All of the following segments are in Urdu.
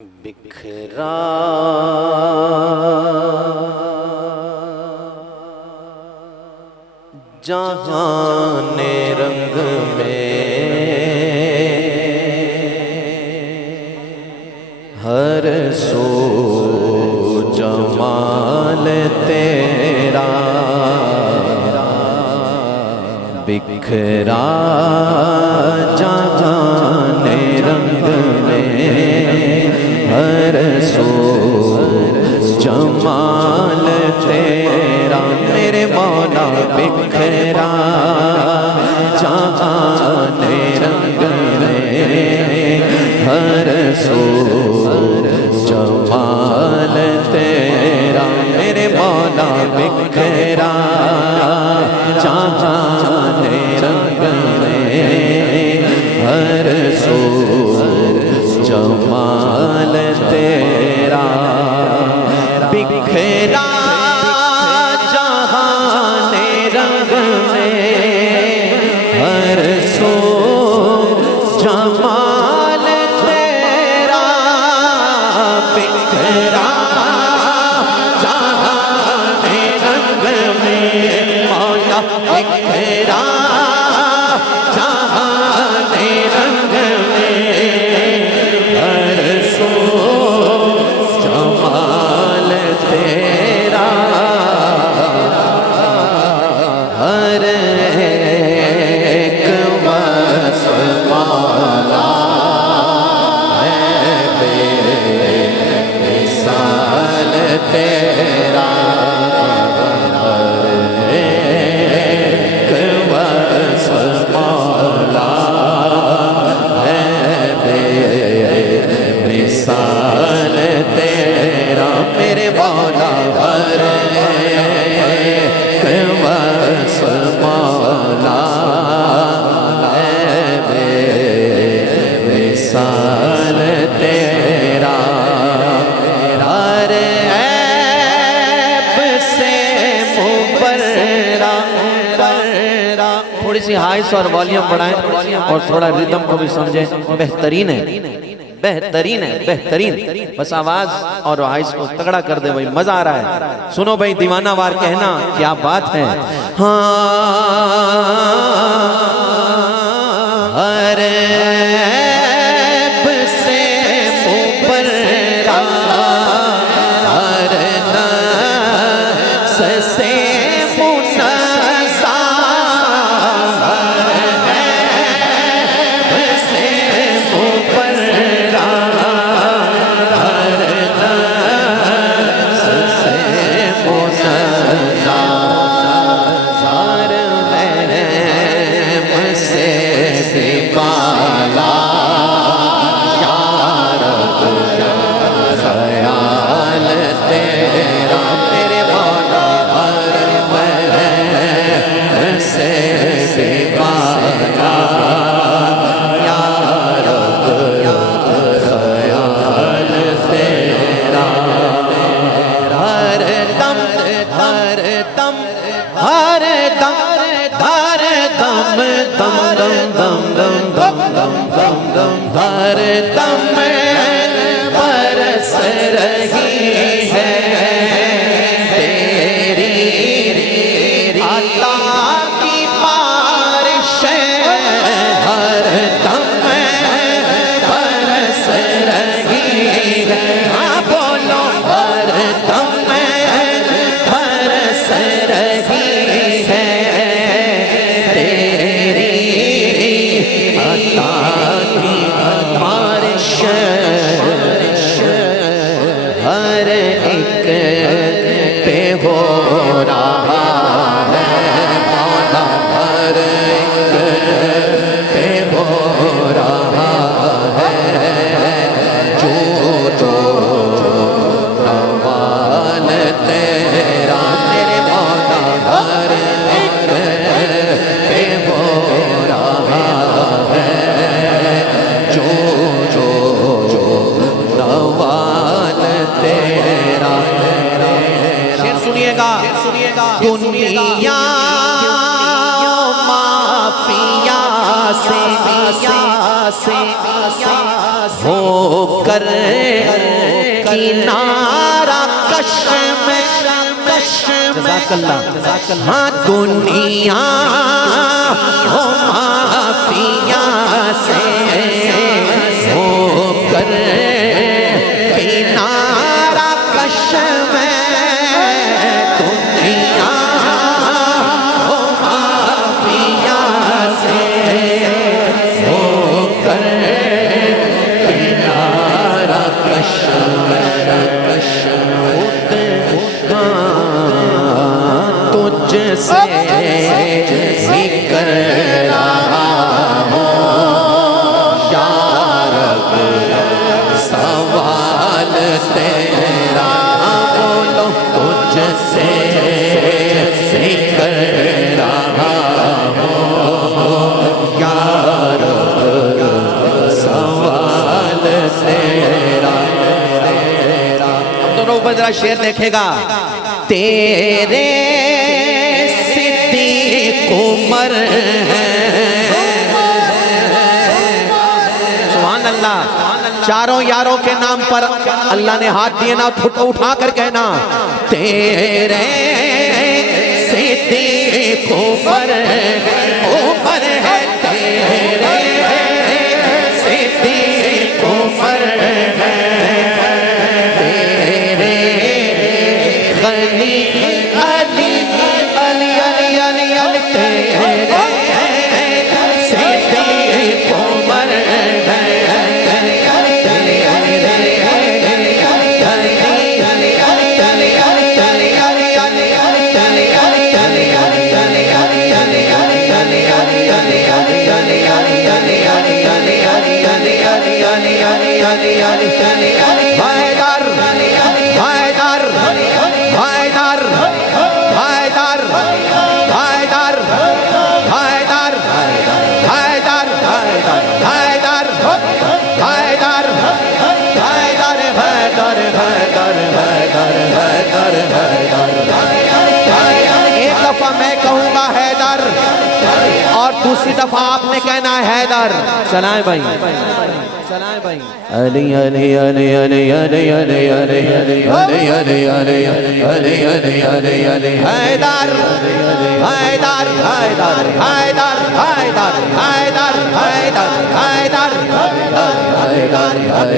بکھرا جہان رنگ میں ہر سو جمال تیرا بکھرا جہان رنگ میں ہر سو جمال تیرا میرے مولا بکھرا جہان رنگ میں ہر سو جمال تیرا میرے مولا بکھرا جہان رنگ میں ہر سو جمال تیرا بکھرا جہان رنگ میں ہر سو جمال تیرا بکھرا جہان رنگ میں مولا بکھرا جہان رنگ میں ہر سو جمال تیرا ہر ایک وصف والا ہے بے مثال تیرا ہر ایک وصف والا ہے بے مثال تیرا میرے مولا ہر ایک وصف والا ہے بے مثال تیرا ہر عیب سے مبرا تھوڑی سی ہائس اور والیوم بڑھائیں اور تھوڑا ریدم کو بھی سمجھیں بہترین ہے بہترین ہے بہترین بس آواز اور ہائس کو تگڑا کر دے بھائی مزہ آ رہا ہے سنو بھائی دیوانہ وار کہنا کیا بات ہے ہر عیب سے مبرا ہر نقص سے منزہ ہر عیب سے مبرا ہر نقص سے منزہ ہر عیب سے بالا یا رب خیال تیرا میرے مولا ہر عیب سے بالا یا رب خیال تیرا ہر دم ہر دم ہر دم ہر دم دم دم دم دم دم دم دم ہر دم برس رہی ہے تیری عطا کی بارش ہر دم برس رہی ہے ہاں بولو ہر دم برس رہی ہے تیری عطا کی بارش ہر ایک پہ ہو رہا ہے مولا ہر ایک پہ ہو رہا ہے جو جو نوال تیرا میرے مولا ہر ایک پہ ہو رہا ہے جو جو نوال تیرا شیر سنیے گا دنیا مافیا سے ہو کر کر کنارہ کش میں جزاک اللہ ہاں دنیا ہو مافیا سے ہو کر کنارہ کش میں دنیا ہو مافیا سے ہو کر کنارہ کش میں تجھ سے ذکر رہا ہوں یا رب سوال تیرا بولو تجھ سے ذکر رہا ہوں یا رب سوال تیرا اب دونوں اوپر ذرا شعر دیکھے گا تیرے صدیق عمر سبحان اللہ چاروں یاروں کے نام پر اللہ نے ہاتھ دیے نا اٹھا کر کہنا تیرے صدیق عمر عمر ہے تیرے صدیق عمر ہے ایک دفعہ میں کہوں گا حیدر اور دوسری دفعہ آپ نے کہنا ہے حیدر چلائیں بھائی چلائیں بھائی علی علی علی علی علی علی علی علی علی علی علی علی علی علی علی حیدر حیدر حیدر حیدر حیدر حیدر حیدر حیدر حیدر حیدر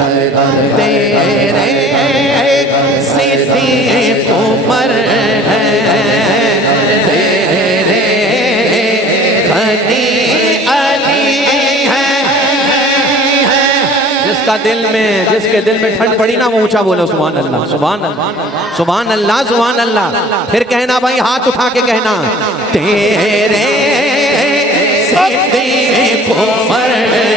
حیدر تیرے صدیق عمر ہے تیرے غنی علی ہے جس کے دل میں ٹھنڈ پڑی نا وہ اونچا بولو سبحان اللہ سبحان اللہ سبحان اللہ سبحان اللہ پھر کہنا بھائی ہاتھ اٹھا کے کہنا تیرے صدیق عمر ہے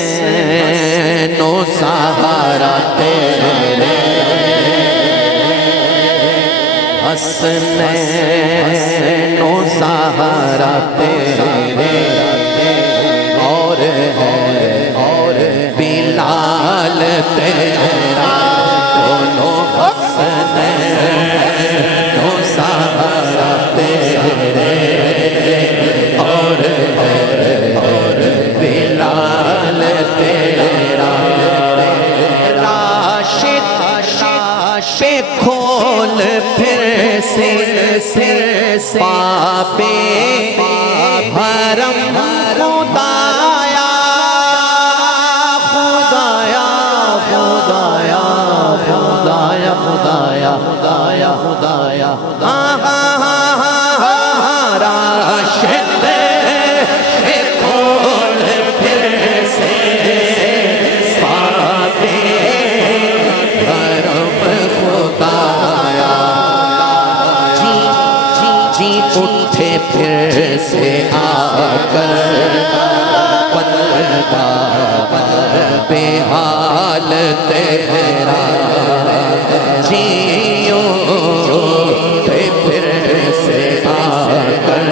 حسنین و سہارا تیرے حسنین و سہارا تیرے اور ہے بلال تیرا دونوں حسنین و سہارا تیرے اور بلال تیرا راشد کھول پھر سے پاپے حرم خدایا خدایا خدایا خدایا خدایا خدایا خدایا راشد کھول پھر سے پاپے حرم خدایا جی اٹھے پھر سے آ کر بندہ بے حال تیرا جیوں اٹھے پھر سے آ کر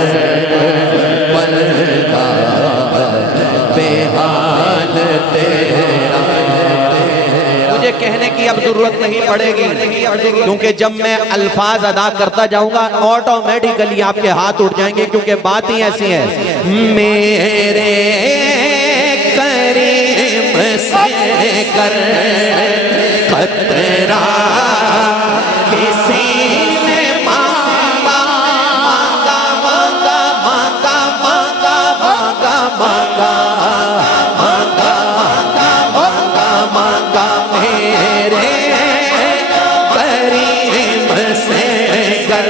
تیرا مجھے کہنے کی اب ضرورت نہیں پڑے گی، کیونکہ جب میں الفاظ ادا کرتا جاؤں گا آٹومیٹیکلی آپ کے ہاتھ اٹھ جائیں گے، کیونکہ بات ہی ایسی ہے۔ میرے کریم سے کر خطرہ کسی نے مانگا مانگا مانگا مانگا مانگا مانگا مانگا مانگا مانگا میرے کریم سے کر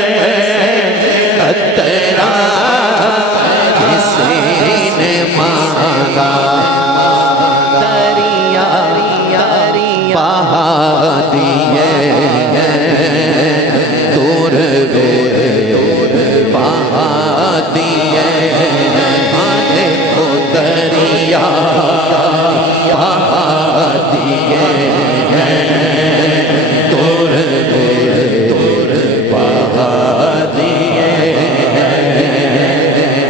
خطرہ کسی نے مانگا، دریا بہا دیے دور بہا دیے کو دریا بہا دیے دور بہا دیے،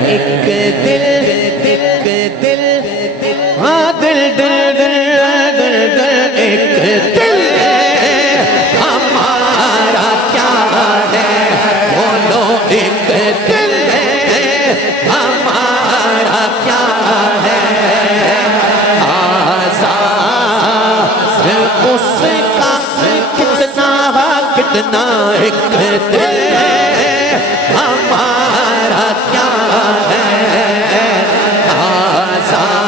ایک دل ہاں دل دل دل دل دل ایک دل ہمارا کیا ہے بولو، ایک دل ہمارا کیا ہے، آزاد اس کا کتنا ایک دل ہمارا کیا ہے، آزاد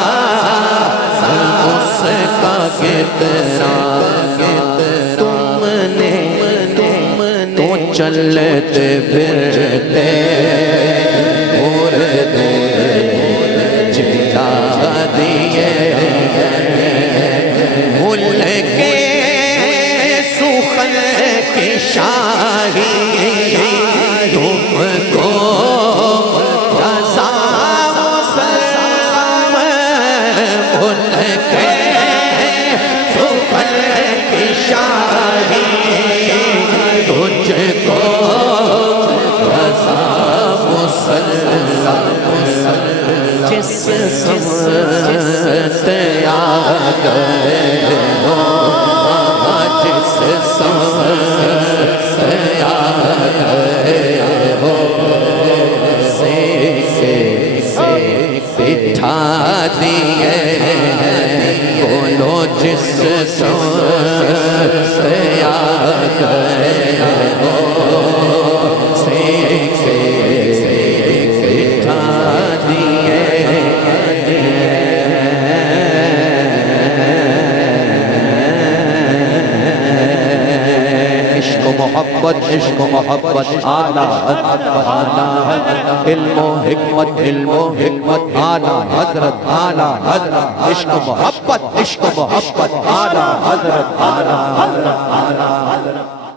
اس کا کتنا تم نے تو چلتے پھرتے اڑتے جلا دیے، بھول کے سخن کی شاہی تم کو رضا مسلم، بھول کے سخن کی شاہی تجھ کو رضا مسلم، جس سمت آ گئے ہو، جس سمت آ گئے ہو، بٹھا دیے بولو، جس سمت آ گئے ہو، بٹھا دیے۔ عشق و محبت عشق و محبت اعلیٰ علم و حکمت اعلیٰ حضرت اعلیٰ حضرت، عشق و محبت اعلیٰ حضرت اعلیٰ حضرت۔